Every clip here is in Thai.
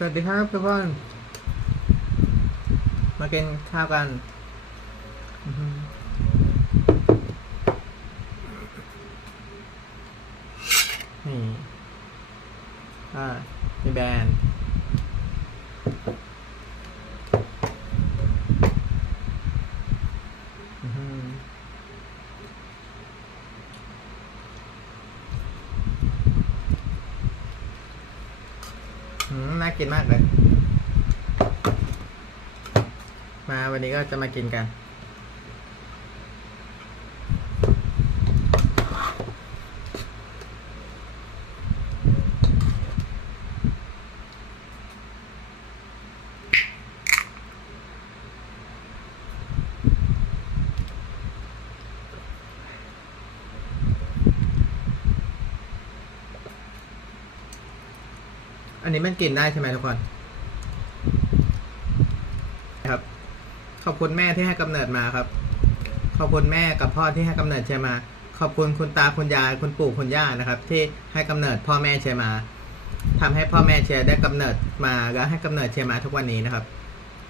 สวัสดีครับทุกคน มากินข้าวกันอื้อหือนี่อ่ามีแบรนด์อื้อหืออื มากเลย มาวันนี้ก็จะมากินกัน อันนี้มันกินได้ใช่ไหมทุกคนครับ ขอบคุณแม่ที่ให้กำเนิดมาครับ ขอบคุณแม่กับพ่อที่ให้กำเนิดเชยมา ขอบคุณคุณตาคุณยายคุณปู่คุณย่านะครับ ที่ให้กำเนิดพ่อแม่เชยมาทำให้พ่อแม่เชยได้กำเนิดมาและให้กำเนิดเชยมาทุกวันนี้นะครับ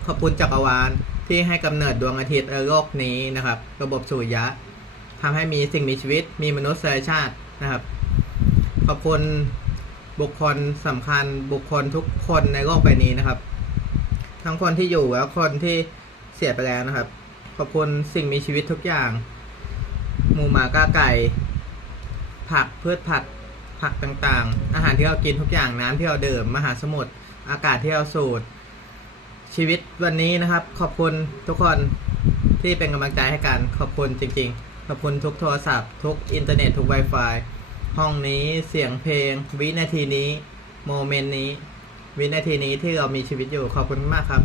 ขอบคุณจักรวาลที่ให้กำเนิดดวงอาทิตย์โลกนี้นะครับ ระบบสุริยะทำให้มีสิ่งมีชีวิต มีมนุษยชาตินะครับ ขอบคุณ บุคคลสำคัญบุคคลทุกคนในโลกใบนี้นะครับ ทั้งคนที่อยู่และคนที่เสียไปแล้วนะครับ ขอบคุณสิ่งมีชีวิตทุกอย่างหมูหมาก้าไก่ ผักพืชผักผักต่างๆ อาหารที่เรากินทุกอย่างน้ำที่เราดื่มมหาสมุทรอากาศที่เราสูดชีวิตวันนี้นะครับ ขอบคุณทุกคนที่เป็นกำลังใจให้กัน ขอบคุณจริงๆ ขอบคุณทุกโทรศัพท์ ทุกอินเทอร์เน็ต ทุก Wi-Fi ห้องนี้เสียงเพลง วินาทีนี้ โมเมนต์นี้ วินาทีนี้ที่เรามีชีวิตอยู่ขอบคุณมากครับ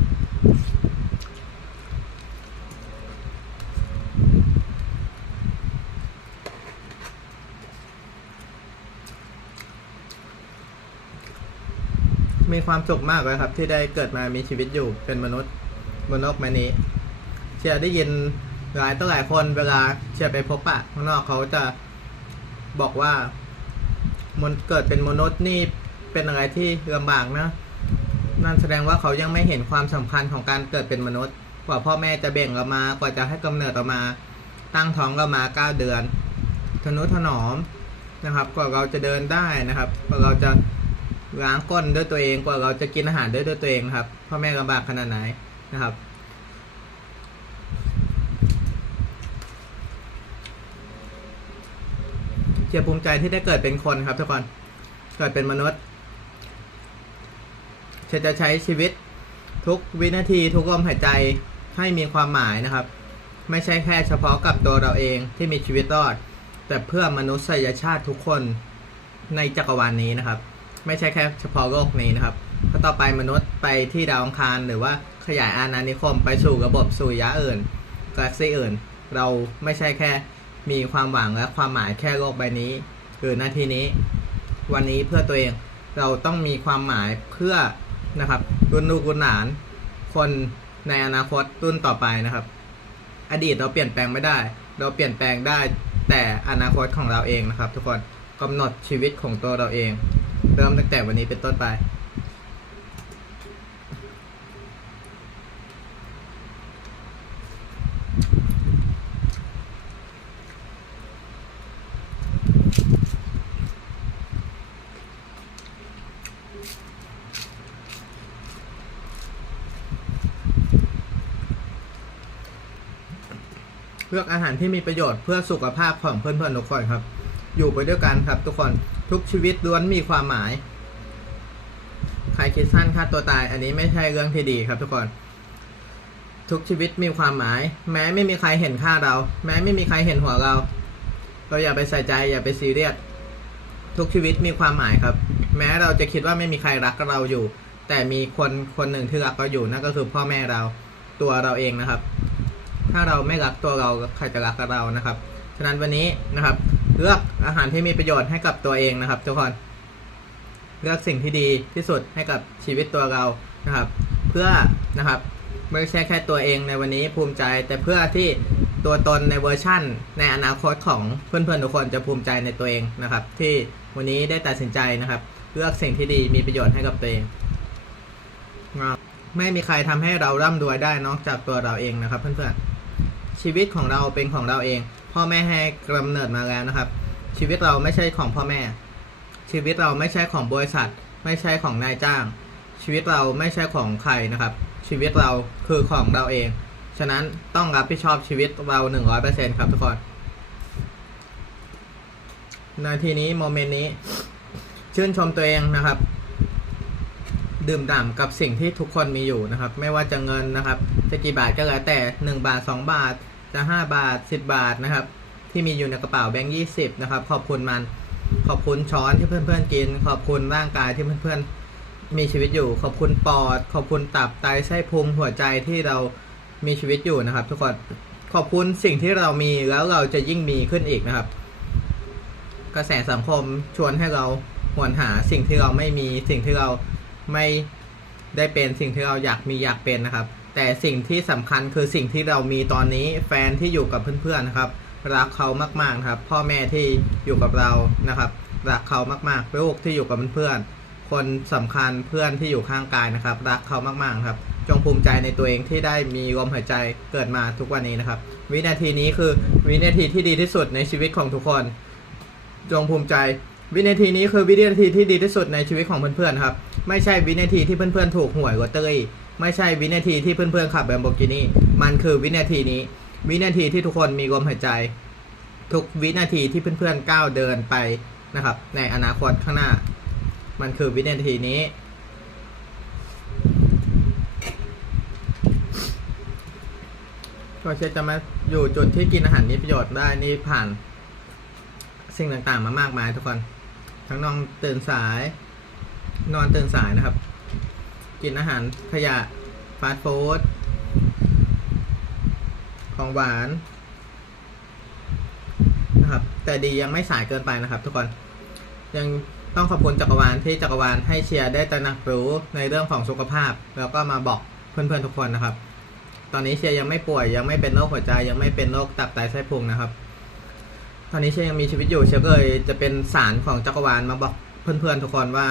มีความสุขมากเลยครับ ที่ได้เกิดมามีชีวิตอยู่เป็นมนุษย์บนโลกใบนี้ เชียร์ได้ยินหลายต่อหลายคนเวลาเชียร์ไปพบปะข้างนอกเขาจะบอกว่า มนเกิดเป็นมนุษย์นี่เป็นอะไรที่ลำบากนะ นั่นแสดงว่าเขายังไม่เห็นความสำคัญของการเกิดเป็นมนุษย์ กว่าพ่อแม่จะเบ่งเรามากว่าจะให้กำเนิดเรามา ตั้งท้องเรามาเก้าเดือนทนุถนอมนะครับ กว่าเราจะเดินได้นะครับ กว่าเราจะล้างก้นด้วยตัวเอง กว่าเราจะกินอาหารด้วยด้วยตัวเองครับ พ่อแม่ลำบากขนาดไหนนะครับ ชียร์ภูมิใจที่ได้เกิดเป็นคนครับทุกคน เกิดเป็นมนุษย์เชียร์จะใช้ชีวิตทุกวินาทีทุกลมหายใจให้มีความหมายนะครับ ไม่ใช่แค่เฉพาะกับตัวเราเองที่มีชีวิตรอด แต่เพื่อมนุษยชาติทุกคนในจักรวาลนี้นะครับ ไม่ใช่แค่เฉพาะโลกนี้นะครับถ้าต่อไปมนุษย์ไปที่ดาวอังคารหรือว่าขยายอาณานิคมไปสู่ระบบสุริยะอื่นกาแล็กซี่อื่น เราไม่ใช่แค่ มีความหวังและความหมายแค่โลกใบนี้ หรือหน้าที่นี้ วันนี้เพื่อตัวเองเราต้องมีความหมายเพื่อนะครับรุ่นลูกรุ่นหลาน คนในอนาคตรุ่นต่อไปนะครับ อดีตเราเปลี่ยนแปลงไม่ได้ เราเปลี่ยนแปลงได้แต่อนาคตของเราเองนะครับ ทุกคนกำหนดชีวิตของตัวเราเอง เริ่มตั้งแต่วันนี้เป็นต้นไป ลือกอาหารที่มีประโยชน์เพื่อสุขภาพของเพื่อนๆทุกคนครับ อยู่ไปด้วยกันครับ ทุกคนทุกชีวิตล้วนมีความหมาย ใครคิดสั้นฆ่าตัวตาย อันนี้ไม่ใช่เรื่องที่ดีครับ ทุกคน ทุกชีวิตมีความหมาย แม้ไม่มีใครเห็นค่าเรา แม้ไม่มีใครเห็นหัวเรา เราอย่าไปใส่ใจ อย่าไปซีเรียสทุกชีวิตมีความหมายครับ แม้เราจะคิดว่าไม่มีใครรักเราอยู่ แต่มีคนคนหนึ่งที่รักเราอยู่นั่นก็คือพ่อแม่เราตัวเราเองนะครับ ถ้าเราไม่รักตัวเราใครจะรักเรานะครับ ฉะนั้นวันนี้นะครับ เลือกอาหารที่มีประโยชน์ให้กับตัวเองนะครับทุกคนเลือกสิ่งที่ดีที่สุดให้กับชีวิตตัวเรานะครับ เพื่อนะครับไม่ใช่แค่ตัวเองในวันนี้ภูมิใจ แต่เพื่อที่ตัวตนในเวอร์ชั่น ในอนาคตของเพื่อนๆทุกคนจะภูมิใจในตัวเองนะครับ ที่วันนี้ได้ตัดสินใจนะครับ เลือกสิ่งที่ดีมีประโยชน์ให้กับตัวเองครับไม่มีใครทำให้เราร่ำรวยได้นอกจากตัวเราเองนะครับเพื่อนๆ ชีวิตของเราเป็นของเราเอง พ่อแม่ให้กำเนิดมาแล้วนะครับ ชีวิตเราไม่ใช่ของพ่อแม่ ชีวิตเราไม่ใช่ของบริษัท ไม่ใช่ของนายจ้าง ชีวิตเราไม่ใช่ของใครนะครับ ชีวิตเราคือของเราเอง ฉะนั้นต้องรับผิดชอบชีวิตเราหนึ่งร้อยเปอร์เซ็นครับทุกคนนาทีนี้โมเมนต์นี้ ชื่นชมตัวเองนะครับ ดื่มด่ำกับสิ่งที่ทุกคนมีอยู่นะครับ ไม่ว่าจะเงินนะครับจะกี่บาทก็แล้วแต่หนึ่งบาทสองบาท จะห้าบาทสิบบาทนะครับ ที่มีอยู่ในกระเป๋าแบงค์ยี่สิบนะครับ ขอบคุณมัน ขอบคุณช้อนที่เพื่อนๆกิน ขอบคุณร่างกายที่เพื่อนๆมีชีวิตอยู่ ขอบคุณปอด ขอบคุณตับไตไส้พุงหัวใจที่เรามีชีวิตอยู่นะครับ ทุกคนขอบคุณสิ่งที่เรามีแล้วเราจะยิ่งมีขึ้นอีกนะครับ กระแสสังคมชวนให้เราหวนหาสิ่งที่เราไม่มีสิ่งที่เราไม่ได้เป็นสิ่งที่เราอยากมีอยากเป็นนะครับ แต่สิ่งที่สำคัญคือสิ่งที่เรามีตอนนี้แฟนที่อยู่กับเพื่อนๆนะครับ รักเขามากๆนะครับ พ่อแม่ที่อยู่กับเรานะครับ รักเขามากๆลูกที่อยู่กับเพื่อนๆคนสำคัญเพื่อนที่อยู่ข้างกายนะครับ รักเขามากๆครับ จงภูมิใจในตัวเองที่ได้มีลมหายใจเกิดมาทุกวันนี้นะครับ วินาทีนี้คือวินาทีที่ดีที่สุดในชีวิตของทุกคน จงภูมิใจวินาทีนี้คือวินาทีที่ดีที่สุดในชีวิตของเพื่อนๆครับ ไม่ใช่วินาทีที่เพื่อนๆถูกหวยลอตเตอรี่ ไม่ใช่วินาทีที่เพื่อนๆขับแบมโบกินีมันคือวินาทีนี้ วินาทีที่ทุกคนมีลมหายใจ ทุกวินาทีที่เพื่อนๆก้าวเดินไปนะครับ ในอนาคตข้างหน้า มันคือวินาทีนี้ ก็เช่จะมาอยู่จุดที่กินอาหารมีประโยชน์ได้นี่ผ่าน สิ่งต่างๆมามากมายทุกคน ทั้งนอนตื่นสาย นอนตื่นสายนะครับ กินอาหารขยะฟาสต์ฟู้ดของหวานนะครับ แต่ดียังไม่สายเกินไปนะครับ ทุกคนยังต้องขอบคุณจักรวาลที่จักรวาลให้เชียร์ได้ตระหนักรู้ในเรื่องของสุขภาพ แล้วก็มาบอกเพื่อนๆทุกคนนะครับ ตอนนี้เชียร์ยังไม่ป่วยยังไม่เป็นโรคหัวใจ ยังไม่เป็นโรคตับไตไส้พุงนะครับ ตอนนี้เชียร์ยังมีชีวิตอยู่เชียร์ก็เลยจะเป็นสารของจักรวาลมาบอกเพื่อนๆทุกคนว่า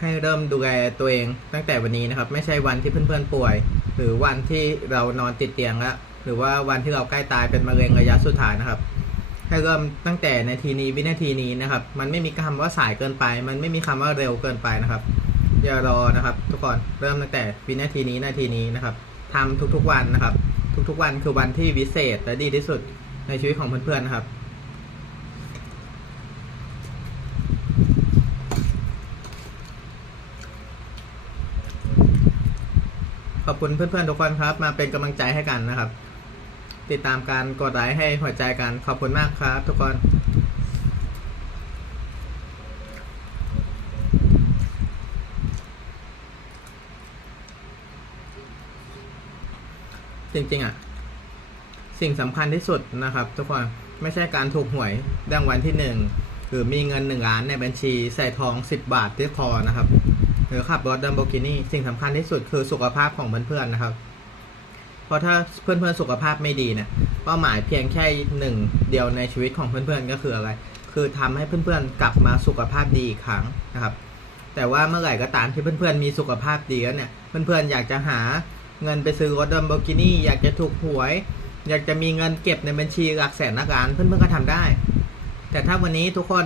ให้เริ่มดูแลตัวเองตั้งแต่วันนี้นะครับ ไม่ใช่วันที่เพื่อนๆป่วย หรือวันที่เรานอนติดเตียงแล้วหรือว่าวันที่เราใกล้ตายเป็นมะเร็งระยะสุดท้ายนะครับให้เริ่มตั้งแต่นาทีนี้วินาทีนี้นะครับ มันไม่มีคำว่าสายเกินไป มันไม่มีคำว่าเร็วเกินไปนะครับอย่ารอนะครับ ทุกคนเริ่มตั้งแต่วินาทีนี้นาทีนี้นะครับทำทุกๆวันนะครับ ทุกๆวันคือวันที่วิเศษและดีที่สุดในชีวิตของเพื่อนๆนะครับ ขอบ คุณเพื่อนๆทุกคนครับ มาเป็นกำลังใจให้กันนะครับ ติดตามการกดไลค์ให้หัวใจกันขอบคุณมากครับ ทุกคนจริงๆอะ สิ่งสำคัญที่สุดนะครับ ทุกคนไม่ใช่การถูกหวยรางวัลที่หนึ่งหรือมีเงินหนึ่งล้านในบัญชีใส่ทองสิบบาทที่คอนะครับ หรือขับรถดัมโบกินี่สิ่งสำคัญที่สุดคือสุขภาพของเพื่อนๆนะครับ เพราะถ้าเพื่อนๆสุขภาพไม่ดีเนี่ยเป้าหมายเพียงแค่หนึ่งเดียวในชีวิตของเพื่อนๆก็คืออะไร คือทำให้เพื่อนๆกลับมาสุขภาพดีอีกครั้งนะครับ แต่ว่าเมื่อไหร่ก็ตามที่เพื่อนๆมีสุขภาพดีแล้วเนี่ยเพื่อนๆอยากจะหาเงินไปซื้อรถดัมโบกินี่อยากจะถูกหวย อยากจะมีเงินเก็บในบัญชีหลักแสนหลักล้านเพื่อนๆก็ทำได้ แต่ถ้าวันนี้ทุกคน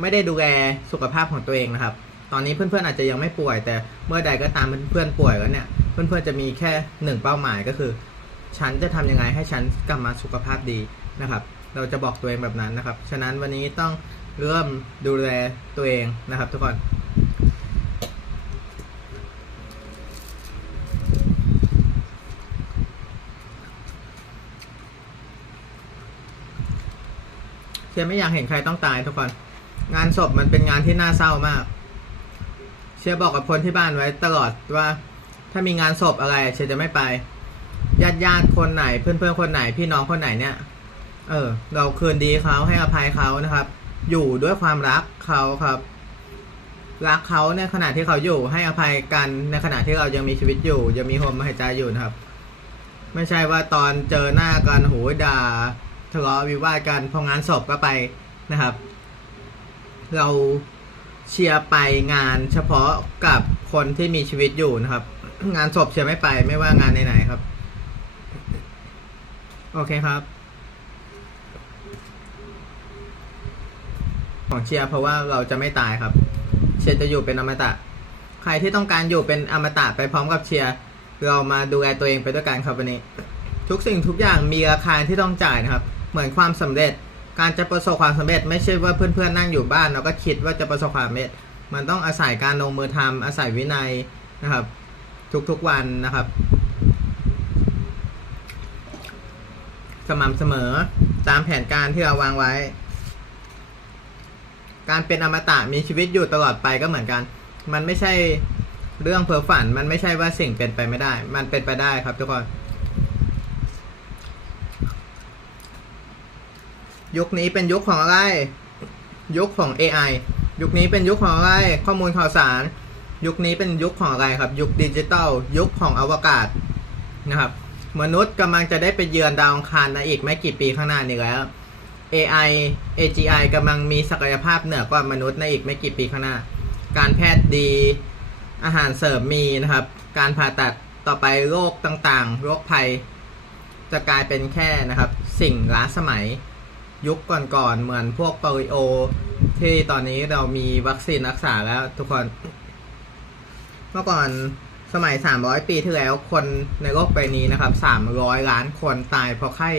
ไม่ได้ดูแลสุขภาพของตัวเองนะครับ ตอนนี้เพื่อนๆอาจจะยังไม่ป่วย แต่เมื่อใดก็ตามเพื่อนๆป่วยแล้วเนี่ย เพื่อนๆจะมีแค่หนึ่งเป้าหมายก็คือ ฉันจะทำยังไงให้ฉันกลับมาสุขภาพดีนะครับ เราจะบอกตัวเองแบบนั้นนะครับ ฉะนั้นวันนี้ต้องเริ่มดูแลตัวเองนะครับ ทุกคนเชียร์ไม่อยากเห็นใครต้องตายทุกคน งานศพมันเป็นงานที่น่าเศร้ามาก เชียร์บอกกับคนที่บ้านไว้ตลอดว่า ถ้ามีงานศพอะไรเชียร์จะไม่ไปญาติญาติคนไหนเพื่อนเพื่อนคนไหนพี่น้องคนไหนเนี่ย เออ เราคืนดีเขาให้อภัยเขานะครับ อยู่ด้วยความรักเขาครับ รักเขาในขณะที่เขาอยู่ให้อภัยกันในขณะที่เรายังมีชีวิตอยู่ ยังมีลมหายใจอยู่นะครับ ไม่ใช่ว่าตอนเจอหน้ากันโหด่าทะเลาะวิวาทกันพองานศพก็ไปนะครับ เรา เชียร์ไปงานเฉพาะกับคนที่มีชีวิตอยู่นะครับ งานศพเชียร์ไม่ไปไม่ว่างานไหนๆครับ โอเคครับ ของเชียร์เพราะว่าเราจะไม่ตายครับ เชียร์จะอยู่เป็นอมตะ ใครที่ต้องการอยู่เป็นอมตะไปพร้อมกับเชียร์เรามาดูแลตัวเองไปด้วยกันครับวันนี้ ทุกสิ่งทุกอย่างมีราคาที่ต้องจ่ายนะครับ เหมือนความสำเร็จ การจะประสบความสำเร็จไม่ใช่ว่าเพื่อนๆนั่งอยู่บ้านเราก็คิดว่าจะประสบความสำเร็จ มันต้องอาศัยการลงมือทำอาศัยวินัยนะครับ ทุกๆวันนะครับ สม่ำเสมอตามแผนการที่เราวางไว้ การเป็นอมตะมีชีวิตอยู่ตลอดไปก็เหมือนกัน มันไม่ใช่เรื่องเพ้อฝัน มันไม่ใช่ว่าสิ่งเป็นไปไม่ได้ มันเป็นไปได้ครับทุกคน ยุคนี้เป็นยุคของอะไร ยุคของ AI ยุคนี้เป็นยุคของอะไร ข้อมูลข่าวสาร ยุคนี้เป็นยุคของอะไรครับ ยุคดิจิตอลยุคของอวกาศนะครับ มนุษย์กำลังจะได้ไปเยือนดาวอังคารในอีกไม่กี่ปีข้างหน้านี้แล้ว AI AGI กำลังมีศักยภาพเหนือกว่ามนุษย์ในอีกไม่กี่ปีข้างหน้า การแพทย์ดี อาหารเสริมมีนะครับ การผ่าตัดต่อไปโรคต่างๆ โรคภัย จะกลายเป็นแค่นะครับ สิ่งล้าสมัย ยุคก่อนๆเหมือนพวกโปลิโอ ที่ตอนนี้เรามีวัคซีนรักษาแล้วทุกคน เมื่อก่อนสมัย 300 ปีที่แล้วคนในโลกใบนี้นะครับ 300 ล้านคนตายเพราะไข้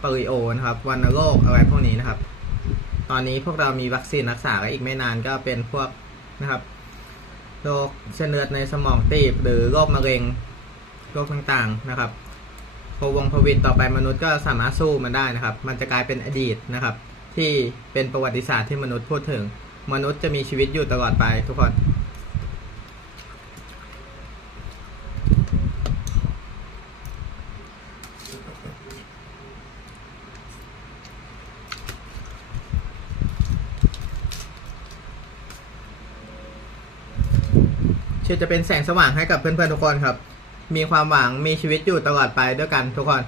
โปลิโอนะครับวัณโรคอะไรพวกนี้นะครับ ตอนนี้พวกเรามีวัคซีนรักษาแล้วอีกไม่นานก็เป็นพวกนะครับโรคเส้นเลือดในสมองตีบหรือโรคมะเร็งโรคต่างๆนะครับ พวงพวิตต่อไปมนุษย์ก็สามารถสู้มันได้นะครับ มันจะกลายเป็นอดีตนะครับ ที่เป็นประวัติศาสตร์ที่มนุษย์พูดถึง มนุษย์จะมีชีวิตอยู่ตลอดไปทุกคนเชื่อจะเป็นแสงสว่างให้กับเพื่อนๆทุกคนครับ มีความหวังมีชีวิตอยู่ตลอดไปด้วยกันทุกคน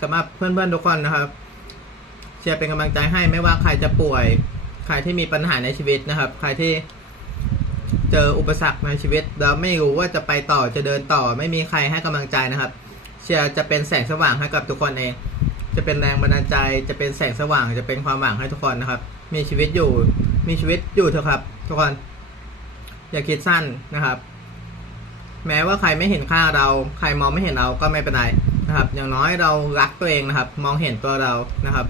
สำหรับเพื่อนๆทุกคนนะครับเชียร์เป็นกำลังใจให้ไม่ว่าใครจะป่วย ใครที่มีปัญหาในชีวิตนะครับ ใครที่เจออุปสรรคในชีวิตแล้วไม่รู้ว่าจะไปต่อจะเดินต่อ ไม่มีใครให้กำลังใจนะครับ เชียร์จะเป็นแสงสว่างให้กับทุกคนเอง จะเป็นแรงบันดาลใจ จะเป็นแสงสว่าง จะเป็นความหวังให้ทุกคนนะครับ มีชีวิตอยู่ มีชีวิตอยู่เถอะครับ ทุกคน อย่าคิดสั้นนะครับ แม้ว่าใครไม่เห็นค่าเรา ใครมองไม่เห็นเราก็ไม่เป็นไรนะครับ อย่างน้อยเรารักตัวเองนะครับ มองเห็นตัวเรานะครับ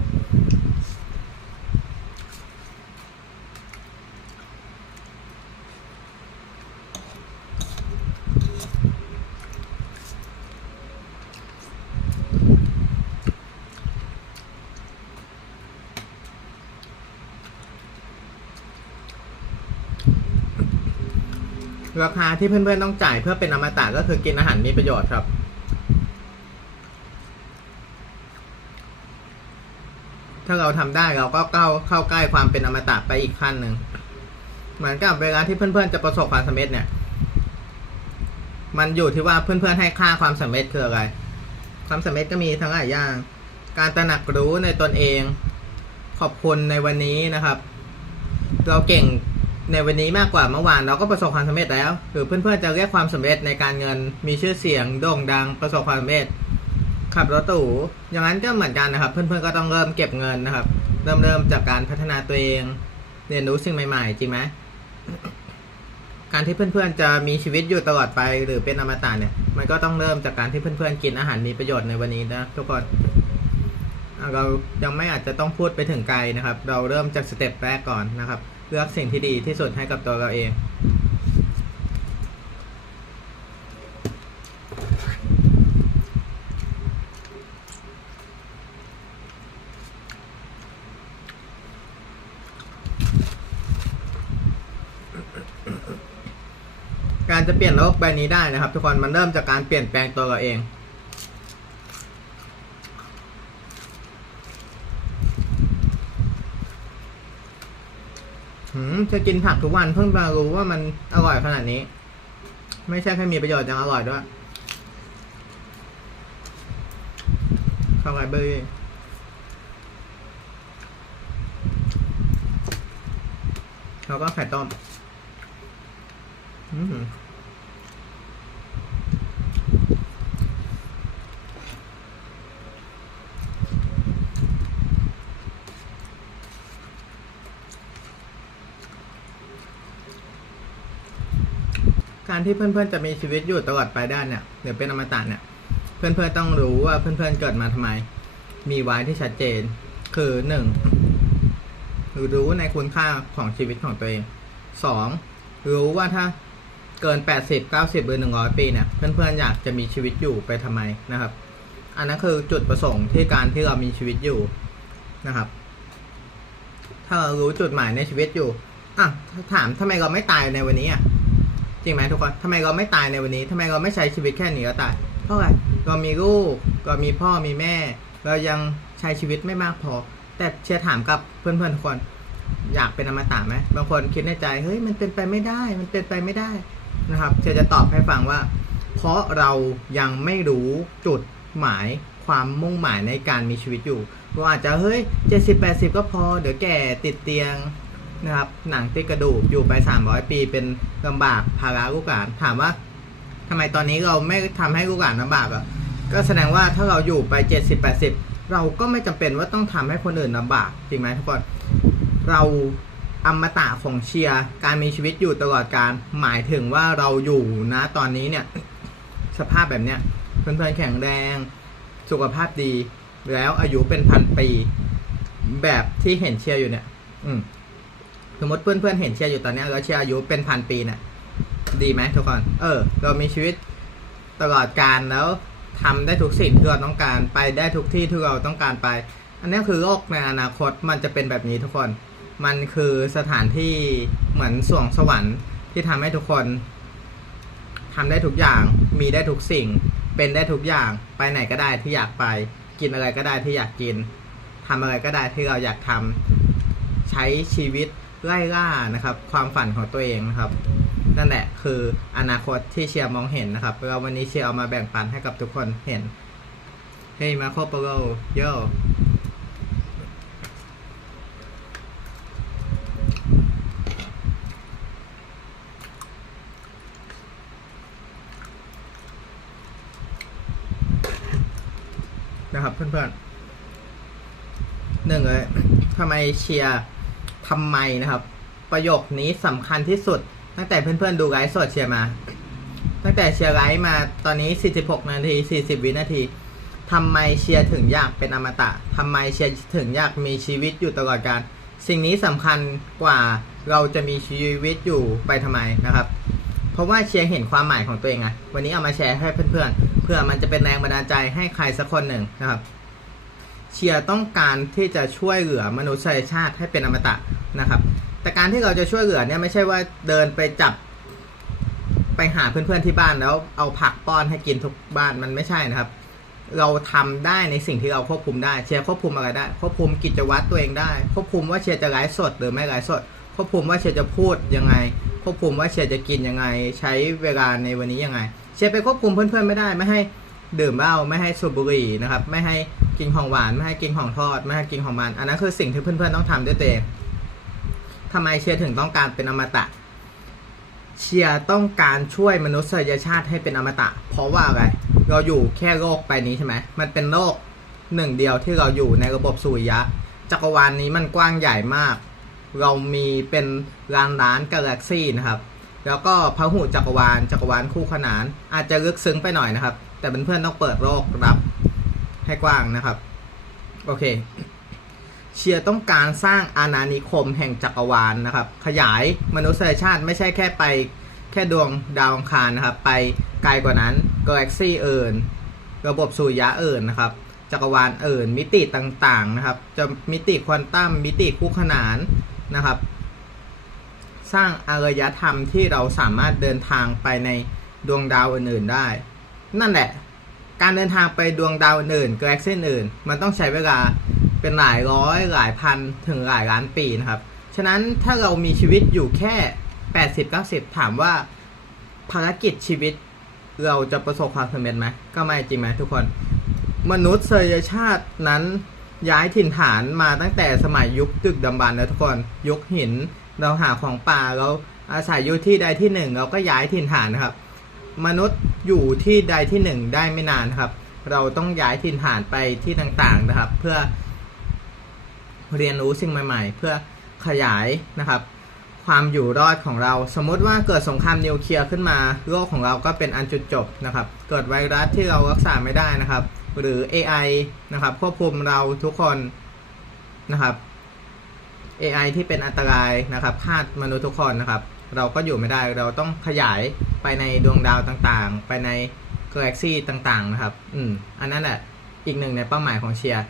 ราคาที่เพื่อนๆต้องจ่ายเพื่อเป็นอมตะก็คือกินอาหารมีประโยชน์ครับ ถ้าเราทำได้เราก็เข้าเข้าใกล้ความเป็นอมตะไปอีกขั้นหนึ่งเหมือนกับเวลาที่เพื่อนๆจะประสบความสำเร็จเนี่ย มันอยู่ที่ว่าเพื่อนๆให้ค่าความสำเร็จคืออะไร ความสำเร็จก็มีทั้งหลายอย่าง การตระหนักรู้ในตนเอง ขอบคุณในวันนี้นะครับ เราเก่ง ในวันนี้มากกว่าเมื่อวานเราก็ประสบความสำเร็จแล้ว หรือเพื่อนๆจะเรียกความสำเร็จในการเงิน มีชื่อเสียงโด่งดังประสบความสำเร็จ ขับรถตู้อย่างนั้นก็เหมือนกันนะครับ เพื่อนๆก็ต้องเริ่มเก็บเงินนะครับ เริ่มเริ่มจากการพัฒนาตัวเอง เรียนรู้สิ่งใหม่ ๆ จริงไหมการที่เพื่อนๆจะมีชีวิตอยู่ตลอดไปหรือเป็นอมตะเนี่ย มันก็ต้องเริ่มจากการที่เพื่อนๆกินอาหารมีประโยชน์ในวันนี้นะทุกคนเรายังไม่อาจจะต้องพูดไปถึงไกลนะครับ เราเริ่มจากสเต็ปแรกก่อนนะครับ เลือกสิ่งที่ดีที่สุดให้กับตัวเราเอง การจะเปลี่ยนโลกใบนี้ได้นะครับ ทุกคนมันเริ่มจากการเปลี่ยนแปลงตัวเราเอง จะกินผักทุกวันเพิ่งมารู้ว่ามันอร่อยขนาดนี้ ไม่ใช่แค่มีประโยชน์ยังอร่อยด้วยข้าวไรเบอร์แล้วก็ไข่ต้ม อืม การที่เพื่อนๆจะมีชีวิตอยู่ตลอดไปได้เนี่ยหรือเป็นอมตะเนี่ย เพื่อนๆต้องรู้ว่าเพื่อนๆเกิดมาทำไม มีไว้ที่ชัดเจน คือหนึ่งรู้ในคุณค่าของชีวิตของตัวเองสองรู้ว่าถ้าเกินแปดสิบเก้าสิบหรือหนึ่งร้อยปีเนี่ยเพื่อนๆอยากจะมีชีวิตอยู่ไปทำไมนะครับ อันนั้นคือจุดประสงค์ที่การที่เรามีชีวิตอยู่นะครับ ถ้าเรารู้จุดหมายในชีวิตอยู่อะถามทำไมเราไม่ตายในวันนี้อะ ริงไหมทุกคนทำไมเราไม่ตายในวันนี้ทำไมเราไม่ใช้ชีวิตแค่นี้ก็ตาย เพราะอะไรเรามีลูกเรามีพ่อมีแม่ เรายังใช้ชีวิตไม่มากพอ แต่เชียร์ถามกับเพื่อนๆทุกคน อยากเป็นอมตะไหมบางคนคิดในใจเฮ้ยมันเป็นไปไม่ได้ มันเป็นไปไม่ได้นะครับเชียร์จะตอบให้ฟังว่า เพราะเรายังไม่รู้จุดหมายความมุ่งหมายในการมีชีวิตอยู่ว่าอาจจะเฮ้ยเจ็ดสิบแปดสิบก็พอเดี๋ยวแก่ติดเตียง นะครับหนังติดกระดูกอยู่ไปสามร้อยปีเป็นลำบากภาระลูกหลานถามว่าทำไมตอนนี้เราไม่ทำให้ลูกหลานลำบากอะก็แสดงว่าถ้าเราอยู่ไปเจ็ดสิบแปดสิบเราก็ไม่จำเป็นว่าต้องทำให้คนอื่นลำบากจริงไหมทุกคนเราอมตะของเชียร์การมีชีวิตอยู่ตลอดการหมายถึงว่าเราอยู่นะตอนนี้เนี่ยสภาพแบบเนี้ยเพื่อนๆแข็งแรงสุขภาพดี แล้วอายุเป็นพันปี แบบที่เห็นเชียร์อยู่เนี่ย อืม สมมติเพื่อนๆเห็นเชียร์อยู่ตอนนี้แล้วเชียร์อายุเป็นพันปีเนี่ยดีไหมทุกคนเออ เรามีชีวิตตลอดการแล้วทำได้ทุกสิ่งที่เราต้องการไปได้ทุกที่ที่เราต้องการไป อันนี้คือโลกในอนาคตมันจะเป็นแบบนี้ทุกคน มันคือสถานที่เหมือนสวงสวรรค์ที่ทำให้ทุกคนทำได้ทุกอย่าง มีได้ทุกสิ่ง เป็นได้ทุกอย่าง ไปไหนก็ได้ที่อยากไป กินอะไรก็ได้ที่อยากกินทำอะไรก็ได้ที่เราอยากทำใช้ชีวิต ไล่ล่านะครับ ความฝันของตัวเองนะครับ นั่นแหละคืออนาคตที่เชียร์มองเห็นนะครับแล้ววันนี้เชียร์เอามาแบ่งปันให้กับทุกคนเห็นเฮ้ยมาโคโปโกโยนะครับเพื่อนๆหนึ่งเลยทำไมเชียร์ ทำไมนะครับ ประโยคนี้สำคัญที่สุด ตั้งแต่เพื่อนๆดูไลฟ์สดเชียร์มา ตั้งแต่เชียร์ไลฟ์มาตอนนี้ 46 นาที 40 วินาทีทำไมเชียร์ถึงอยากเป็นอมตะทำไมเชียร์ถึงอยากมีชีวิตอยู่ตลอดการสิ่งนี้สำคัญกว่าเราจะมีชีวิตอยู่ไปทำไมนะครับ เพราะว่าเชียร์เห็นความหมายของตัวเองไงวันนี้เอามาแชร์ให้เพื่อนๆ เพื่อมันจะเป็นแรงบันดาลใจให้ใครสักคนหนึ่งนะครับ เชียร์ต้องการที่จะช่วยเหลือมนุษยชาติให้เป็นอมตะ นะครับ แต่การที่เราจะช่วยเหลือเนี่ยไม่ใช่ว่าเดินไปจับไปหาเพื่อนๆที่บ้านแล้วเอาผักป้อนให้กินทุกบ้านมันไม่ใช่นะครับ เราทำได้ในสิ่งที่เราควบคุมได้เชียร์ควบคุมอะไรได้ ควบคุมกิจวัตรตัวเองได้ ควบคุมว่าเชียร์จะไลฟ์สดหรือไม่ไลฟ์สด ควบคุมว่าเชียร์จะพูดยังไง ควบคุมว่าเชียร์จะกินยังไง ใช้เวลาในวันนี้ยังไง เชียร์ไปควบคุมเพื่อนๆไม่ได้ไม่ให้ดื่มเหล้าไม่ให้สูบบุหรี่นะครับ ไม่ให้กินของหวาน ไม่ให้กินของทอด ไม่ให้กินของมัน อันนั้นคือสิ่งที่เพื่อนๆต้องทำด้วยตัวเอง ทำไมเชียร์ถึงต้องการเป็นอมตะ เชียร์ต้องการช่วยมนุษยชาติให้เป็นอมตะ เพราะว่าอะไร เราอยู่แค่โลกใบนี้ใช่ไหม มันเป็นโลกหนึ่งเดียวที่เราอยู่ในระบบสุริยะ จักรวาลนนี้มันกว้างใหญ่มาก เรามีเป็นล้านล้านกาแล็กซี่นะครับ แล้วก็พหุจักรวาล จักรวาลคู่ขนาน อาจจะลึกซึ้งไปหน่อยนะครับ แต่เเพื่อนๆต้องเปิดโลกรับให้กว้างนะครับ โอเค เชียร์ต้องการสร้างอาณานิคมแห่งจักรวาลนะครับ ขยายมนุษยชาติไม่ใช่แค่ไปแค่ดวงดาวอังคารนะครับ ไปไกลกว่านั้นกาแล็กซี่อื่นระบบสุริยะอื่นนะครับ จักรวาลอื่นมิติต่างๆนะครับ จะมิติควอนตัมมิติคู่ขนานนะครับ สร้างอารยธรรมที่เราสามารถเดินทางไปในดวงดาวอื่นๆได้ นั่นแหละ การเดินทางไปดวงดาวอื่นกาแล็กซี่อื่น มันต้องใช้เวลา เป็นหลายร้อยหลายพันถึงหลายล้านปีนะครับ ฉะนั้นถ้าเรามีชีวิตอยู่แค่ 80-90 ถามว่าภารกิจชีวิตเราจะประสบความสำเร็จไหมก็ไม่จริงไหมทุกคน มนุษยชาตินั้นย้ายถิ่นฐานมาตั้งแต่สมัยยุคดึกดำบรรพ์นะทุกคนยุคหินเราหาของป่าเราอาศัยอยู่ที่ใดที่หนึ่งเราก็ย้ายถิ่นฐานนะครับ มนุษย์อยู่ที่ใดที่หนึ่งได้ไม่นานครับ เราต้องย้ายถิ่นฐานไปที่ต่างๆนะครับ เพื่อ เรียนรู้สิ่งใหม่ ๆ เพื่อขยายนะครับ ความอยู่รอดของเรา สมมุติว่าเกิดสงครามนิวเคลียร์ขึ้นมาโลกของเราก็เป็นอันจุดจบนะครับ เกิดไวรัสที่เรารักษาไม่ได้นะครับ หรือ AI นะครับควบคุมเราทุกคนนะครับ AI ที่เป็นอันตรายนะครับฆ่ามนุษย์ทุกคนนะครับ เราก็อยู่ไม่ได้เราต้องขยายไปในดวงดาวต่างๆ ไปในกาแล็กซี่ต่างๆนะครับ อืม อันนั้นแหละ อีกหนึ่งในเป้าหมายของเชียร์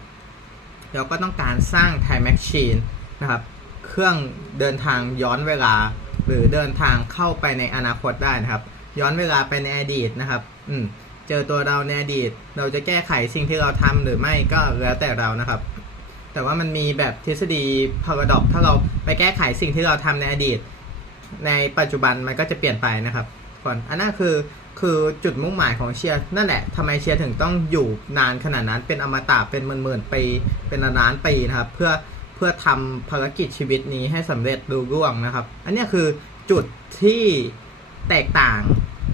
เราก็ต้องการสร้างไทม์แมชชีนนะครับ เครื่องเดินทางย้อนเวลา หรือเดินทางเข้าไปในอนาคตได้นะครับ ย้อนเวลาไปในอดีตนะครับ อืมเจอตัวเราในอดีต เราจะแก้ไขสิ่งที่เราทำหรือไม่ก็แล้วแต่เรานะครับ แต่ว่ามันมีแบบทฤษฎีพาราดอกถ้าเราไปแก้ไขสิ่งที่เราทำในอดีต ในปัจจุบันมันก็จะเปลี่ยนไปนะครับ ก่อนอันนั้นคือ คือจุดมุ่งหมายของเชียร์นั่นแหละทำไมเชียร์ถึงต้องอยู่นานขนาดนั้น เป็นอมตะเป็นหมื่นๆปีเป็นล้านๆปีนะครับเพื่อเพื่อทำภารกิจชีวิตนี้ให้สำเร็จรุ่ร่วงนะครับ อันนี้คือจุดที่แตกต่าง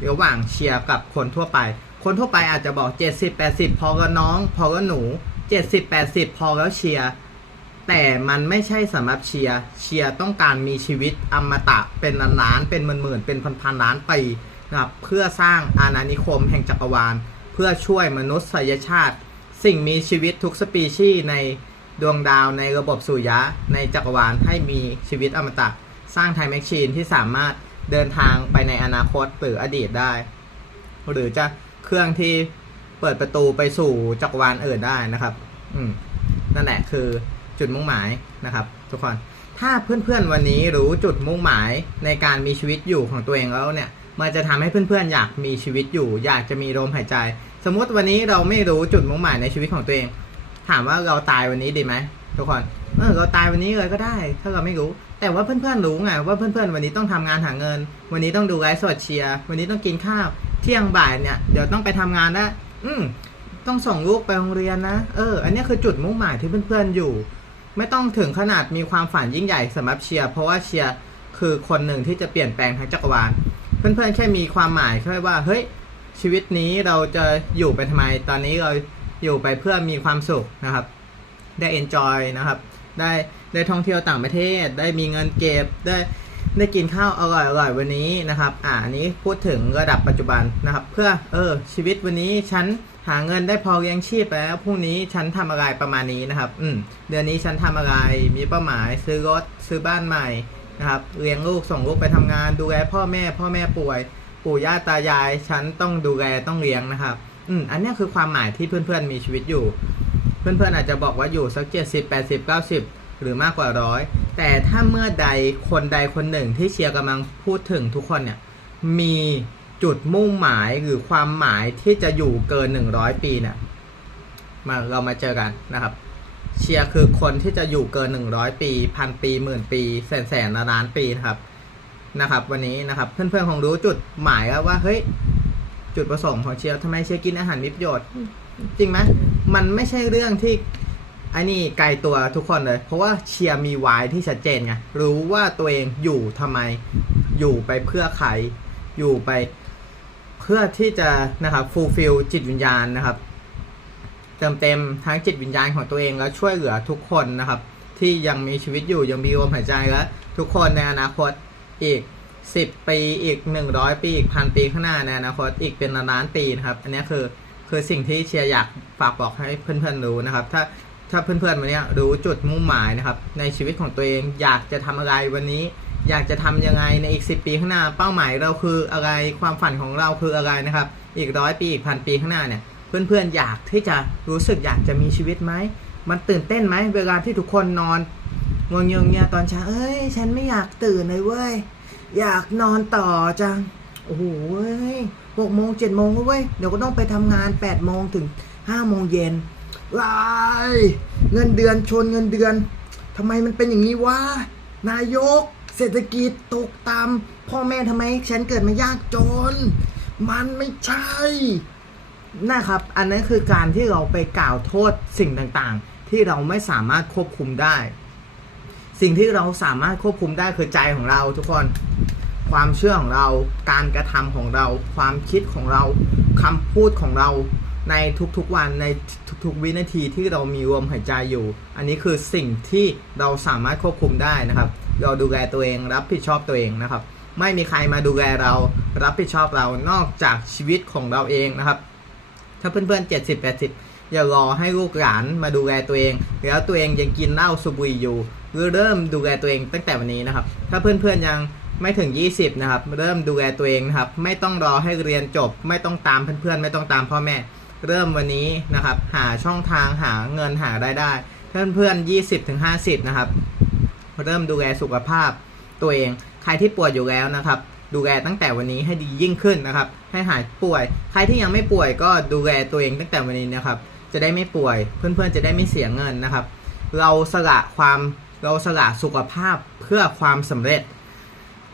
ระหว่างเชียร์กับคนทั่วไป คนทั่วไปอาจจะบอก 70 80 พอกับน้อง พอกับหนู 70 80 พอแล้วเชียร์แต่มันไม่ใช่สำหรับเชียร์เชียร์ต้องการมีชีวิตอมตะเป็นล้านๆเป็นหมื่นๆเป็นพันๆล้านปี นะครับเพื่อสร้างอาณานิคมแห่งจักรวาล เพื่อช่วยมนุษยชาติ สิ่งมีชีวิตทุกสปีชีส์ในดวงดาวในระบบสุริยะในจักรวาลให้มีชีวิตอมตะ สร้างไทม์แมชชีนที่สามารถเดินทางไปในอนาคตหรืออดีตได้ หรือจะเครื่องที่เปิดประตูไปสู่จักรวาลอื่นได้นะครับ อืมนั่นแหละคือจุดมุ่งหมายนะครับ ทุกคน ถ้าเพื่อนๆวันนี้รู้จุดมุ่งหมายในการมีชีวิตอยู่ของตัวเองแล้วเนี่ย มันจะทำให้เพื่อนๆ อยากมีชีวิตอยู่ อยากจะมีลมหายใจ สมมุติวันนี้เราไม่รู้จุดมุ่งหมายในชีวิตของตัวเอง ถามว่าเราตายวันนี้ดีไหมทุกคนเออเราตายวันนี้เลยก็ได้ ถ้าเราไม่รู้ แต่ว่าเพื่อนๆรู้ไงว่าเพื่อนๆวันนี้ต้องทำงานหาเงิน วันนี้ต้องดูไลฟ์สดเชียร์วันนี้ต้องกินข้าวเที่ยงบ่ายเนี่ยเดี๋ยวต้องไปทำงานแล้วอืมต้องส่งลูกไปโรงเรียนนะเออ อันนี้คือจุดมุ่งหมายที่เพื่อนๆอยู่ ไม่ต้องถึงขนาดมีความฝันยิ่งใหญ่สำหรับเชียร์เพราะว่าเชียร์คือคนหนึ่งที่จะเปลี่ยนแปลงทั้งจักรวาล เพื่อนๆแค่มีความหมายแค่ว่าเฮ้ยชีวิตนี้เราจะอยู่ไปทำไมตอนนี้เราอยู่ไปเพื่อมีความสุขนะครับ ได้ enjoy นะครับ ได้ได้ท่องเที่ยวต่างประเทศ ได้มีเงินเก็บได้ได้กินข้าวอร่อยอร่อยวันนี้นะครับ อ่านี้พูดถึงระดับปัจจุบันนะครับ เพื่อเออชีวิตวันนี้ฉันหาเงินได้พอเลี้ยงชีพแล้วพรุ่งนี้ฉันทำอะไรประมาณนี้นะครับ อืมเดือนนี้ฉันทำอะไรมีเป้าหมายซื้อรถซื้อบ้านใหม่ นะครับเลี้ยงลูกส่งลูกไปทำงาน ดูแลพ่อแม่ พ่อแม่ป่วย ปู่ย่าตายายฉันต้องดูแลต้องเลี้ยงนะครับ อืมอันนี้คือความหมายที่เพื่อนๆมีชีวิตอยู่ เพื่อนๆอาจจะบอกว่าอยู่สักเจ็ดสิบแปดสิบเก้าสิบหรือมากกว่าร้อยแต่ถ้าเมื่อใดคนใดคนหนึ่งที่เชียร์กำลังพูดถึงทุกคนเนี่ยมีจุดมุ่งหมายหรือความหมายที่จะอยู่เกินหนึ่งร้อยปีเนี่ยมาเรามาเจอกันนะครับ เชียร์คือคนที่จะอยู่เกินหนึ่งร้อยปีพันปีหมื่นปี แสนแสนล้านปีนะครับนะครับ วันนี้นะครับเพื่อนๆคงรู้จุดหมายแล้วว่าเฮ้ยจุดประสงค์ของเชียร์ทำไมเชียร์กินอาหารมีประโยชน์จริงไหมมันไม่ใช่เรื่องที่ไอ้นี่ไกลตัวทุกคนเลย เพราะว่าเชียร์มีวายที่ชัดเจนไงรู้ว่าตัวเองอยู่ทำไมอยู่ไปเพื่อใครอยู่ไปเพื่อที่จะนะครับฟูลฟิลจิตวิญญาณนะครับ ติมเต็มทั้งจิตวิญญาณของตัวเอง แล้วช่วยเหลือทุกคนนะครับ ที่ยังมีชีวิตอยู่ยังมีลมหายใจและทุกคนในอนาคตอีก 10 ปีอีก 100 ปีอีกพันปีข้างหน้าในอนาคตอีกเป็นล้านๆปีนะครับ อันนี้คือคือสิ่งที่เชียร์อยากฝากบอกให้เพื่อนๆรู้นะครับ ถ้าถ้าเพื่อนๆวันนี้รู้จุดมุ่งหมายนะครับ ในชีวิตของตัวเองอยากจะทำอะไรวันนี้ อยากจะทำยังไงในอีก 10 ปีข้างหน้า เป้าหมายเราคืออะไรความฝันของเราคืออะไรนะครับ อีกร้อยปีอีกพันปีข้างหน้าเนี่ย เพื่อนๆอยากที่จะรู้สึกอยากจะมีชีวิตไหม มันตื่นเต้นไหม เวลาที่ทุกคนนอนงวงเงียเงียตอนเช้าเอ้ย ฉันไม่อยากตื่นเลยเว้ย อยากนอนต่อจัง โอ้โหเว้ยหกโมงเจ็ดโมงแล้วเว้ย เดี๋ยวก็ต้องไปทำงานแปดโมงถึงห้าโมงเย็นว้ายเงินเดือนชนเงินเดือนทำไมมันเป็นอย่างนี้วะ นายก เศรษฐกิจตกต่ำพ่อแม่ทำไม ฉันเกิดมายากจน มันไม่ใช่ นะครับ อันนั้นคือการที่เราไปกล่าวโทษสิ่งต่างๆ ที่เราไม่สามารถควบคุมได้ สิ่งที่เราสามารถควบคุมได้คือใจของเราทุกคน ความเชื่อของเรา การกระทำของเรา ความคิดของเราคำพูดของเราในทุกๆวันในทุกๆวินาทีที่เรามีลมหายใจอยู่ อันนี้คือสิ่งที่เราสามารถควบคุมได้นะครับ เราดูแลตัวเองรับผิดชอบตัวเองนะครับ ไม่มีใครมาดูแลเรารับผิดชอบเรานอกจากชีวิตของเราเองนะครับ ถ้าเพื่อนๆ70 80อย่ารอให้ลูกหลานมาดูแลตัวเอง แล้วตัวเองยังกินเหล้าสูบุหรี่อยู่เริ่มดูแลตัวเองตั้งแต่วันนี้นะครับ ถ้าเพื่อนๆยังไม่ถึง 20 นะครับ เริ่มดูแลตัวเองนะครับ ไม่ต้องรอให้เรียนจบ ไม่ต้องตามเพื่อนๆ ไม่ต้องตามพ่อแม่ เริ่มวันนี้นะครับ หาช่องทางหาเงินหารายได้ เพื่อนๆ 20ถึง50 นะครับ เริ่มดูแลสุขภาพตัวเอง ใครที่ป่วยอยู่แล้วนะครับ ดูแลตั้งแต่วันนี้ให้ดียิ่งขึ้นนะครับ ให้หายป่วย ใครที่ยังไม่ป่วยก็ดูแลตัวเองตั้งแต่วันนี้นะครับ จะได้ไม่ป่วย เพื่อนๆจะได้ไม่เสียเงินนะครับ เราสละความเราสละสุขภาพเพื่อความสำเร็จ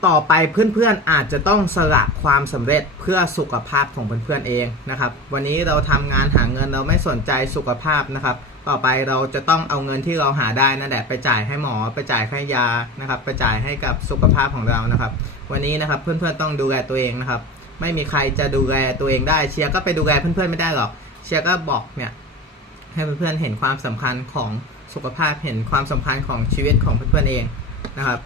ต่อไปเพื่อนๆอาจจะต้องสละความสำเร็จเพื่อสุขภาพของเพื่อนๆเองนะครับ วันนี้เราทำงานหาเงินเราไม่สนใจสุขภาพนะครับ ต่อไปเราจะต้องเอาเงินที่เราหาได้นั่นแหละไปจ่ายให้หมอ ไปจ่ายให้ยานะครับ ไปจ่ายให้กับสุขภาพของเรานะครับ วันนี้นะครับเพื่อนๆต้องดูแลตัวเองนะครับ ไม่มีใครจะดูแลตัวเองได้เชียร์ก็ไปดูแลเพื่อนๆไม่ได้หรอกเชียร์ก็บอกเนี่ยให้เพื่อนๆเห็นความสำคัญของสุขภาพเห็นความสำคัญของชีวิตของเพื่อนๆเองนะครับ